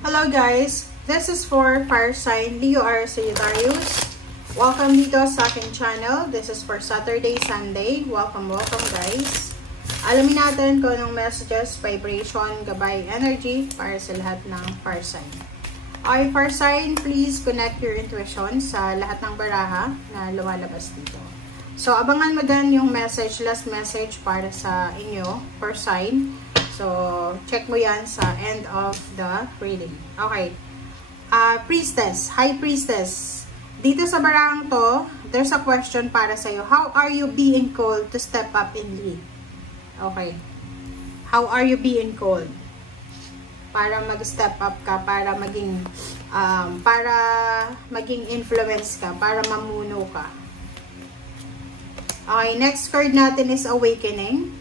Hello guys, this is for fire sign Leo R. Sagittarius. Welcome dito sa aking channel. This is for Saturday, Sunday. Welcome guys. Alamin natin kung anong messages, vibration, gabay, energy para sa lahat ng fire sign. Okay, fire sign, please connect your intuition sa lahat ng baraha na lumalabas dito. So, abangan mo din yung message, last message para sa inyo, fire sign. So, check mo yan sa end of the reading. Okay. Priestess. High Priestess. Dito sa barang to, there's a question para sa'yo. How are you being called to step up and lead? Okay. How are you being called? Para mag-step up ka, para maging influence ka, para mamuno ka. Okay, next card natin is Awakening.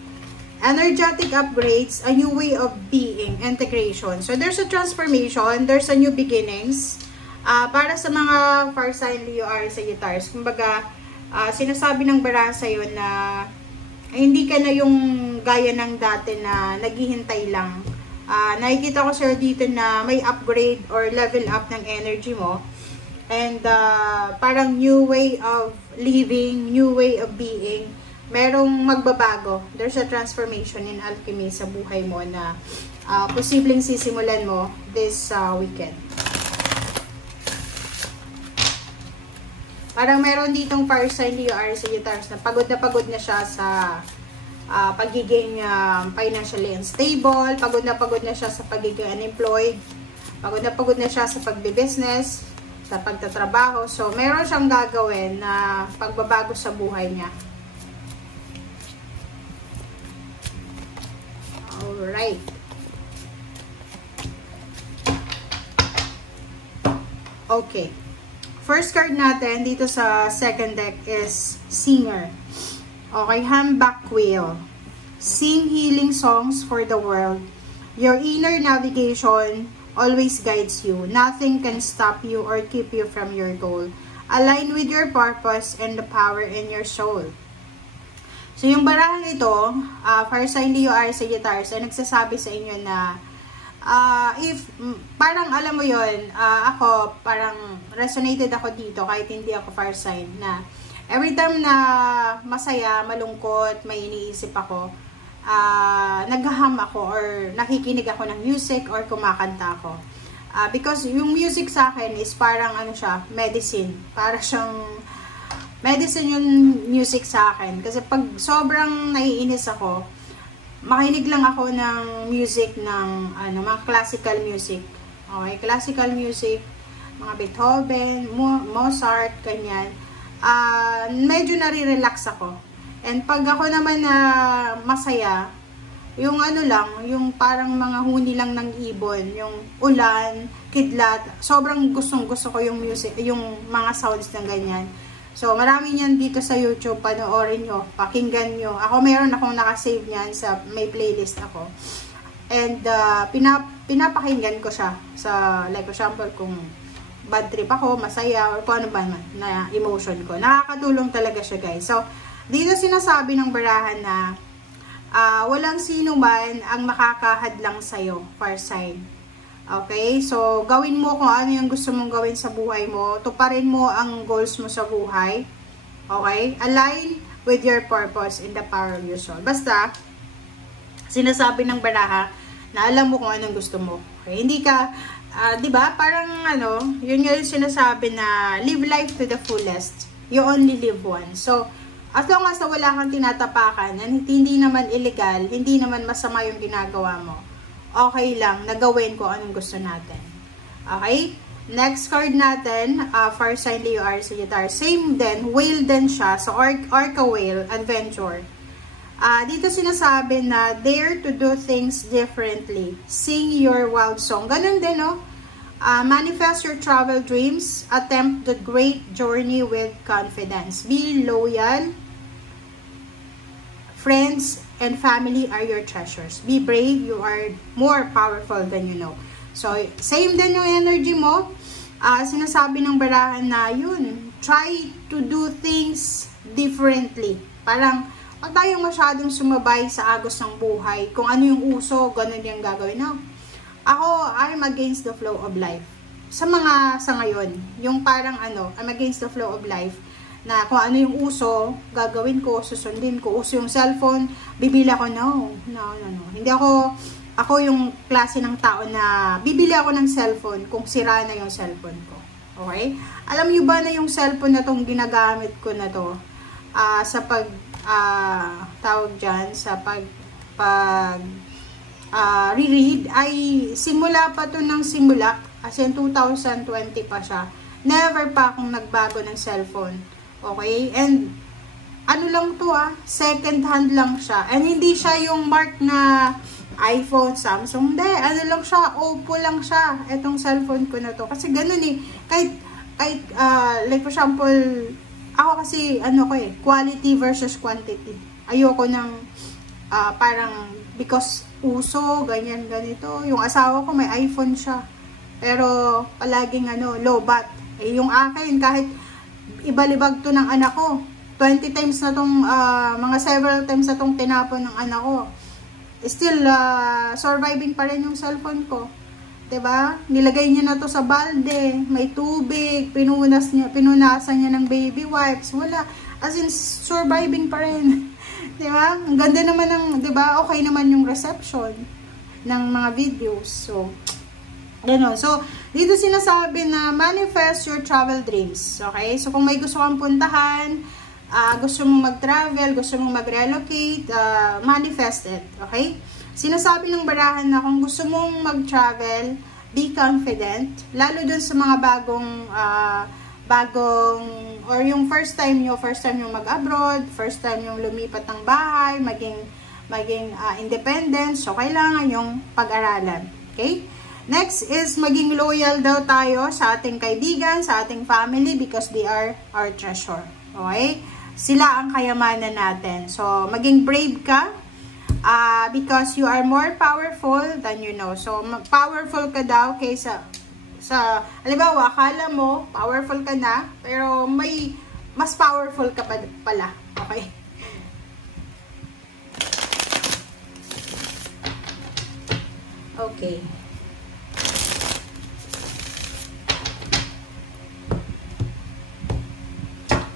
Energetic upgrades, a new way of being, integration. So, there's a transformation, there's a new beginnings. Para sa mga fire sign Leo R. Sagittarius, kumbaga, sinasabi ng baraha sa'yo na hindi ka na yung gaya ng dati na naghihintay lang. Nakikita ko sir dito na may upgrade or level up ng energy mo. And parang new way of living, new way of being. Merong magbabago. There's a transformation in alchemy sa buhay mo na posibleng sisimulan mo this weekend. Parang meron ditong fire sign Leo R. Sagittarius na pagod na siya sa pagiging financially unstable, pagod na siya sa pagiging unemployed, pagod na siya sa pagbe-business, sa pagtatrabaho. So, meron siyang gagawin na pagbabago sa buhay niya. Alright. Okay. First card natin dito sa second deck is Singer. Okay, Humpback Whale. Sing healing songs for the world. Your inner navigation always guides you. Nothing can stop you or keep you from your goal. Align with your purpose and the power in your soul. So, yung barahang ito, fire sign Leo R. Sagittarius, ay nagsasabi sa inyo na parang alam mo yun, ako, parang resonated ako dito kahit hindi ako fire sign na every time na masaya, malungkot, may iniisip ako, naghaham ako or nakikinig ako ng music or kumakanta ako. Because yung music sa akin is parang ano siya, medicine. Para siyang medicine yung music sa akin. Kasi pag sobrang naiinis ako, makinig lang ako ng music ng mga classical music. Okay, classical music, mga Beethoven, Mozart, kanyan. Medyo nare-relax ako. And pag ako naman na masaya, yung yung parang mga huni lang ng ibon, yung ulan, kidlat, sobrang gustong-gusto ko yung music, yung mga sounds ng ganyan. So, marami niyan dito sa YouTube, panoorin nyo, pakinggan nyo. Ako, meron akong nakasave niyan sa may playlist ako. And, pinapakinggan ko siya sa, like, for example, kung bad trip ako, masaya, or kung ano ba naman, na emotion ko. Nakakatulong talaga siya, guys. So, dito sinasabi ng barahan na, walang sino man ang makakahadlang sa'yo, fire sign. Okay, so gawin mo kung ano yung gusto mong gawin sa buhay mo. Tuparin mo ang goals mo sa buhay. Okay, align with your purpose and the power of your soul. Basta, sinasabi ng baraha na alam mo kung anong gusto mo. Okay, hindi ka, di ba, parang yun yung sinasabi na live life to the fullest. You only live once. So, as long as wala kang tinatapakan, hindi naman illegal, hindi naman masama yung ginagawa mo, okay lang, nagawin ko anong gusto natin. Okay? Next card natin, fire sign Leo R. Sagittarius. Same din, whale din siya. So, Orca Whale, adventure. Dito sinasabi na, dare to do things differently. Sing your wild song. Ganun din, no? Manifest your travel dreams. Attempt the great journey with confidence. Be loyal. Friends and family are your treasures. Be brave. You are more powerful than you know. So, same din yung energy mo. Sinasabi ng barahan na yun, try to do things differently. Parang, huwag tayong masyadong sumabay sa agos ng buhay. Kung ano yung uso, ganun yung gagawin. No? Ako, I'm against the flow of life. Sa ngayon, yung parang I'm against the flow of life, na kung ano yung uso, gagawin ko, susundin ko. Uso yung cellphone, bibili ako, no. Hindi ako yung klase ng tao na bibili ako ng cellphone kung sira na yung cellphone ko. Okay? Alam nyo ba na yung cellphone na tong ginagamit ko na to, sa tawag dyan, sa reread, ay simula pa to ng simula, as in 2020 pa siya. Never pa akong nagbago ng cellphone. Okay? And, ano lang to second hand lang siya. And hindi siya yung mark na iPhone, Samsung, hindi. Ano lang siya, Oppo lang siya. Etong cellphone ko na to. Kasi ganun kahit like for example, ako kasi, quality versus quantity. Ayoko ng, parang, because uso, ganyan, ganito. Yung asawa ko, may iPhone siya. Pero, palaging, low bat. Yung akin, kahit, ibalibag to ng anak ko. 20 times na tong, mga several times na tong tinapon ng anak ko. Still, surviving pa rin yung cellphone ko. 'Di ba? Nilagay niya na to sa balde, may tubig, pinunasan niya ng baby wipes, wala. As in, surviving pa rin. 'Di ba? Ang ganda naman ng, 'di ba? Okay naman yung reception ng mga videos. So, gano'n. So, dito sinasabi na manifest your travel dreams. Okay? So, kung may gusto kang puntahan, gusto mong mag-travel, gusto mong mag-relocate, manifest it. Okay? Sinasabi ng barahan na kung gusto mong mag-travel, be confident. Lalo dun sa mga bagong, or yung first time nyo mag-abroad, first time yung lumipat ng bahay, maging independent. So, kailangan yung pag-aralan. Okay? Next is maging loyal daw tayo sa ating kaibigan, sa ating family, because they are our treasure. Okay? Sila ang kayamanan natin. So, maging brave ka because you are more powerful than you know. So, powerful ka daw kaysa halimbawa, akala mo powerful ka na, pero may mas powerful ka pala. Okay? Okay.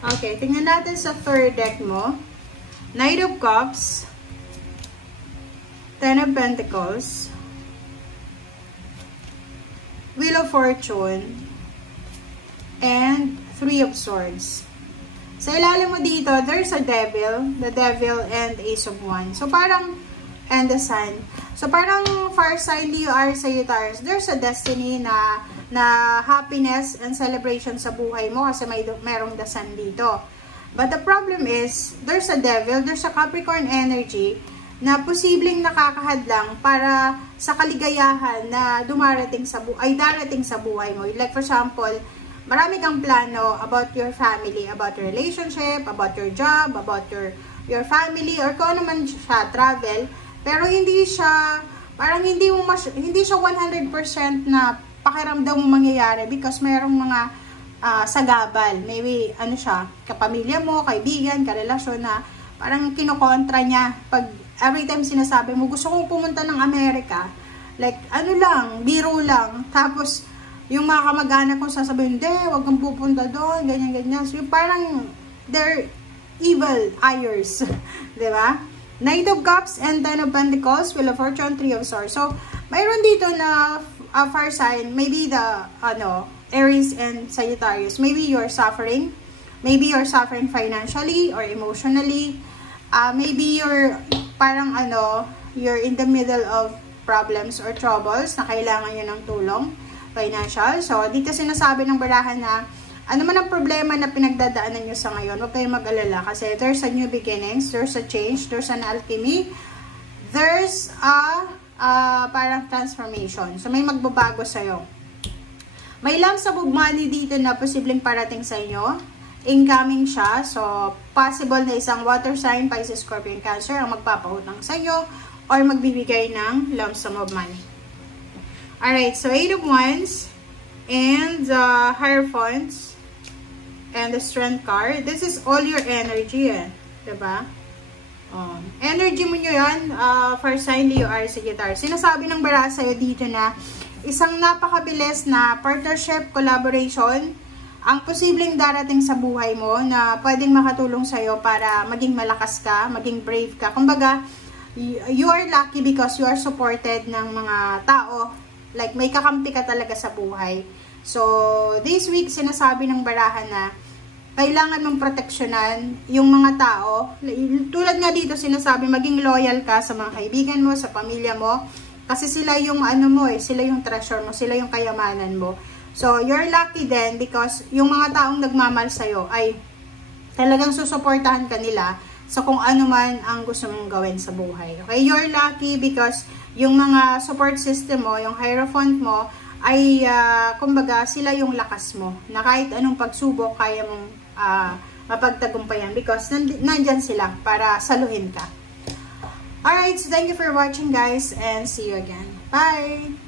Okay, tingnan natin sa third deck mo. Knight of Cups, Ten of Pentacles, Wheel of Fortune, and Three of Swords. Sa ilalim mo dito, there's a Devil, the Devil, and Ace of Wands. So, parang, and the Sun. So, parang far sign you are Sagittarius. There's a destiny na happiness and celebration sa buhay mo kasi merong the Sun dito. But the problem is, there's a Devil, there's a Capricorn energy na posibleng nakakahadlang para sa kaligayahan na darating sa buhay mo. Like for example, marami kang plano about your family, about your relationship, about your job, about your family, or kung ano man siya, travel, pero hindi siya, parang hindi siya 100% na pakiramdam mo mangyayari because mayroong mga sagabal. Maybe, kapamilya mo, kaibigan, karelasyon na parang kinokontra niya. Pag every time sinasabi mo, gusto kong pumunta ng Amerika, like, biro lang. Tapos, yung mga kamag-anak kong sasabihin, hindi, wag kang pupunta doon, ganyan-ganyan. So, parang, they're evil eyers. Diba? Knight of Cups and Ten of Pentacles, Wheel of Fortune, Three of Swords. So, mayroon dito na far sign, maybe the, Aries and Sagittarius. Maybe you're suffering. Maybe you're suffering financially or emotionally. Maybe you're, parang you're in the middle of problems or troubles na kailangan nyo ng tulong financial. So, dito sinasabi ng barahan na ano man ang problema na pinagdadaanan nyo sa ngayon, huwag kayong mag-alala kasi there's a new beginnings, there's a change, there's an alchemy, there's a parang transformation. So, may magbabago sa'yo. May lump sum of money dito na posibleng parating sa inyo. Incoming siya. So, possible na isang water sign, Pisces, Scorpion, Cancer ang magpapautang sa inyo or magbibigay ng lump sum of money. Alright, so 8 of Wands and Hierophants and the Strength card. This is all your energy, diba? Energy mo nyo yan, fire sign Leo, Aries, Sagittarius. Sinasabi ng baraha sa'yo dito na isang napakabilis na partnership, collaboration, ang posibleng darating sa buhay mo na pwedeng makatulong sa'yo para maging malakas ka, maging brave ka. Kumbaga, you are lucky because you are supported ng mga tao. Like, may kakampi ka talaga sa buhay. So, this week, sinasabi ng baraha na kailangan mong proteksyonan yung mga tao. Tulad nga dito, sinasabi, maging loyal ka sa mga kaibigan mo, sa pamilya mo. Kasi sila yung ano mo sila yung treasure mo, sila yung kayamanan mo. So, you're lucky then because yung mga taong nagmamahal sa'yo ay talagang susuportahan ka nila sa kung ano man ang gusto mong gawin sa buhay. Okay? You're lucky because yung mga support system mo, yung Hierophant mo, ay kumbaga sila yung lakas mo na kahit anong pagsubok kaya mong mapagtagumpayan because nandyan sila para saluhin ka. Alright, so thank you for watching guys and see you again. Bye!